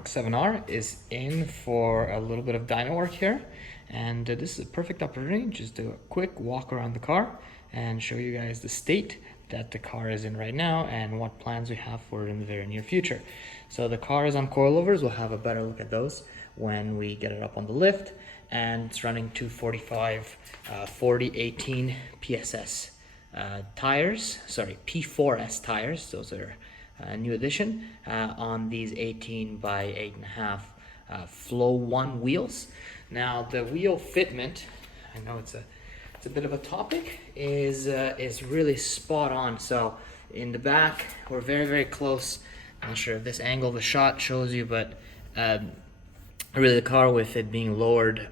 MK7R is in for a little bit of dyno work here, and this is a perfect opportunity just to do a quick walk around the car and show you guys the state that the car is in right now and what plans we have for it in the very near future. So the car is on coilovers. We'll have a better look at those when we get it up on the lift, and it's running 245 4018 PSS tires, sorry, P4S tires. Those are a new addition on these 18 by 8.5 Flow 1 wheels. Now the wheel fitment, I know it's a bit of a topic, is really spot on. So in the back, we're very close. I'm not sure if this angle of the shot shows you, but really the car, with it being lowered,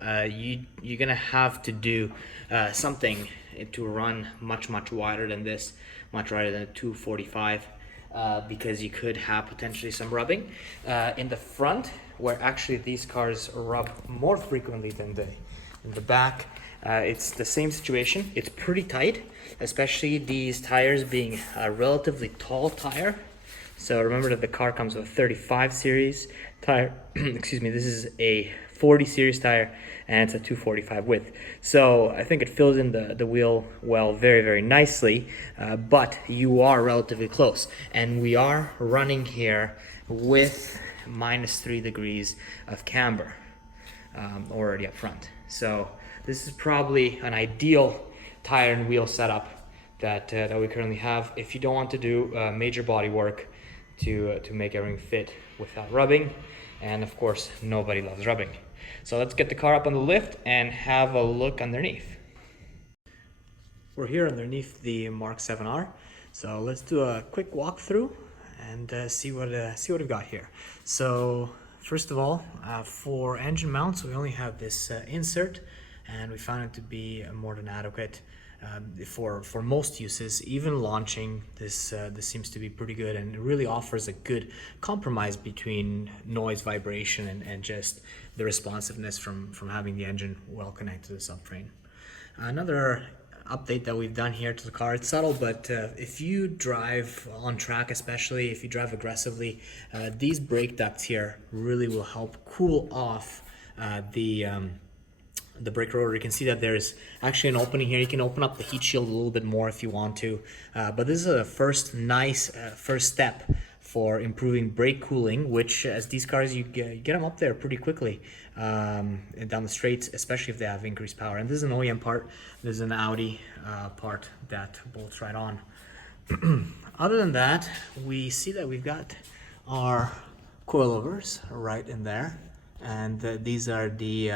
you're gonna have to do something to run much wider than this, much wider than 245, because you could have potentially some rubbing in the front, where actually these cars rub more frequently than in the back. It's the same situation. It's pretty tight, especially these tires being a relatively tall tire. So remember that the car comes with a 35 series tire. Excuse me, this is a 40 series tire, and it's a 245 width. So I think it fills in the wheel well very nicely, but you are relatively close. And we are running here with -3 degrees of camber already up front. So this is probably an ideal tire and wheel setup that we currently have if you don't want to do major body work to make everything fit without rubbing. And of course, nobody loves rubbing. So let's get the car up on the lift and have a look underneath. We're here underneath the MK7R. So let's do a quick walkthrough and see what we've got here. So first of all, for engine mounts, we only have this insert, and we found it to be more than adequate for most uses. Even launching, this seems to be pretty good, and it really offers a good compromise between noise, vibration, and just the responsiveness from having the engine well connected to the subframe. Another update that we've done here to the car, it's subtle, but if you drive on track, especially if you drive aggressively, these brake ducts here really will help cool off the brake rotor. You can see that there's actually an opening here. You can open up the heat shield a little bit more if you want to, but this is a first step for improving brake cooling, which, as these cars, you get them up there pretty quickly down the straights, especially if they have increased power. And this is an OEM part. This is an Audi part that bolts right on. Other than that, we see that we've got our coilovers right in there, and these are the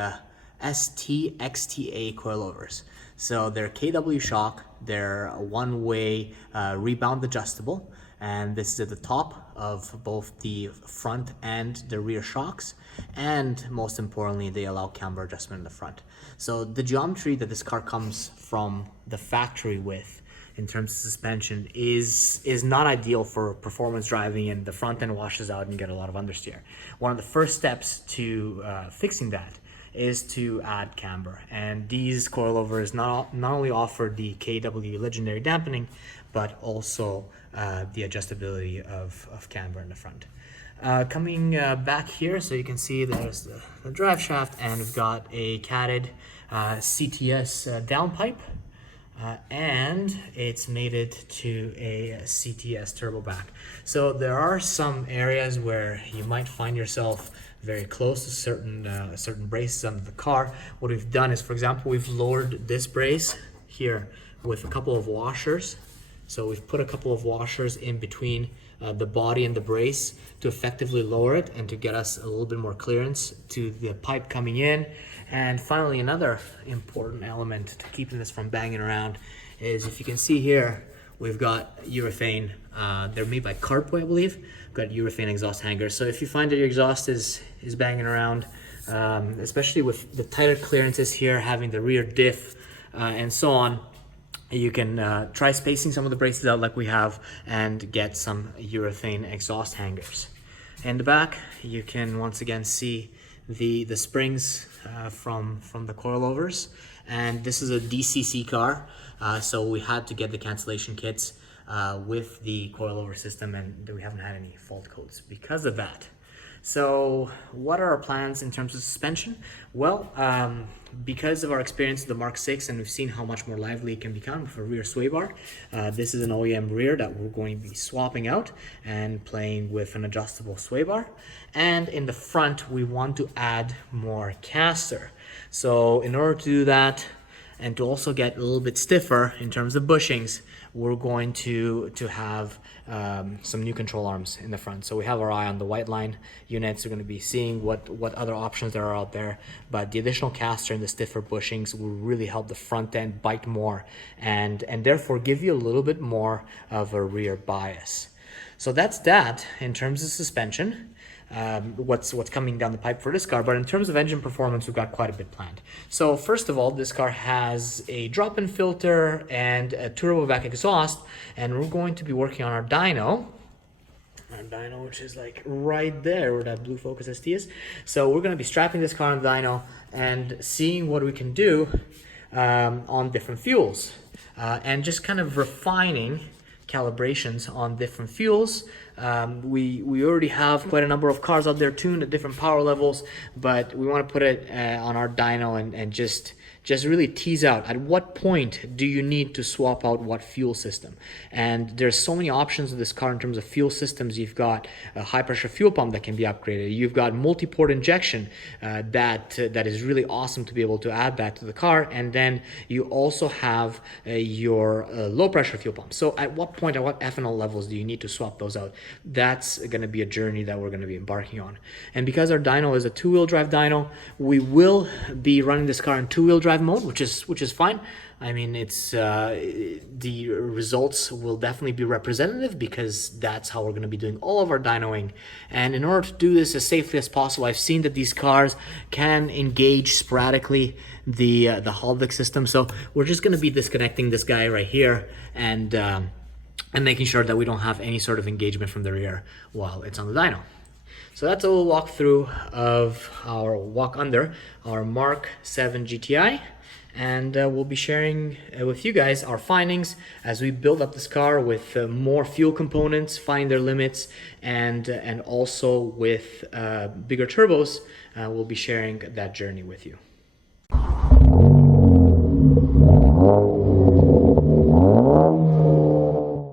ST-XTA coilovers. So they're KW shock, they're a one-way rebound adjustable, and this is at the top of both the front and the rear shocks, and most importantly, they allow camber adjustment in the front. So the geometry that this car comes from the factory with in terms of suspension is not ideal for performance driving, and the front end washes out and you get a lot of understeer. One of the first steps to fixing that is to add camber, and these coilovers not only offer the KW legendary dampening, but also the adjustability of camber in the front. Coming back here, so you can see there's the drive shaft, and we've got a catted CTS downpipe, and it's mated to a CTS turbo back. So there are some areas where you might find yourself very close to certain braces under the car. What we've done is, for example, we've lowered this brace here with a couple of washers. So we've put a couple of washers in between the body and the brace to effectively lower it and to get us a little bit more clearance to the pipe coming in. And finally, another important element to keeping this from banging around is, if you can see here, we've got urethane. They're made by Carpway, I believe. We've got urethane exhaust hangers. So if you find that your exhaust is banging around, especially with the tighter clearances here, having the rear diff and so on, you can try spacing some of the braces out like we have and get some urethane exhaust hangers. In the back, you can once again see the springs from the coilovers, and this is a DCC car, so we had to get the cancellation kits with the coilover system, and we haven't had any fault codes because of that. So what are our plans in terms of suspension? Well, because of our experience with the Mark 6 and we've seen how much more lively it can become for rear sway bar, this is an OEM rear that we're going to be swapping out and playing with an adjustable sway bar. And in the front, we want to add more caster. So in order to do that, and to also get a little bit stiffer in terms of bushings, we're going to have some new control arms in the front. So we have our eye on the white line units. We're going to be seeing what other options there are out there. But the additional caster and the stiffer bushings will really help the front end bite more and therefore give you a little bit more of a rear bias. So that's that in terms of suspension. What's coming down the pipe for this car. But in terms of engine performance, we've got quite a bit planned. So first of all, this car has a drop-in filter and a turbo vac exhaust, and we're going to be working on our dyno, which is like right there where that blue Focus ST is. So we're going to be strapping this car on the dyno and seeing what we can do on different fuels, and just kind of refining calibrations on different fuels. We already have quite a number of cars out there tuned at different power levels, but we want to put it on our dyno and just really tease out at what point do you need to swap out what fuel system. And there's so many options with this car in terms of fuel systems. You've got a high pressure fuel pump that can be upgraded. You've got multi-port injection that is really awesome to be able to add that to the car. And then you also have your low pressure fuel pump. So at what point, at what ethanol levels do you need to swap those out? That's going to be a journey that we're going to be embarking on. And because our dyno is a two-wheel drive dyno, we will be running this car in two-wheel drive mode, which is fine. I mean, it's the results will definitely be representative because that's how we're going to be doing all of our dynoing. And in order to do this as safely as possible, I've seen that these cars can engage sporadically the Haldex system. So we're just going to be disconnecting this guy right here and making sure that we don't have any sort of engagement from the rear while it's on the dyno. So that's a little walkthrough of our walk under our Mark 7 GTI, and we'll be sharing with you guys our findings as we build up this car with more fuel components, find their limits, and also with bigger turbos. We'll be sharing that journey with you.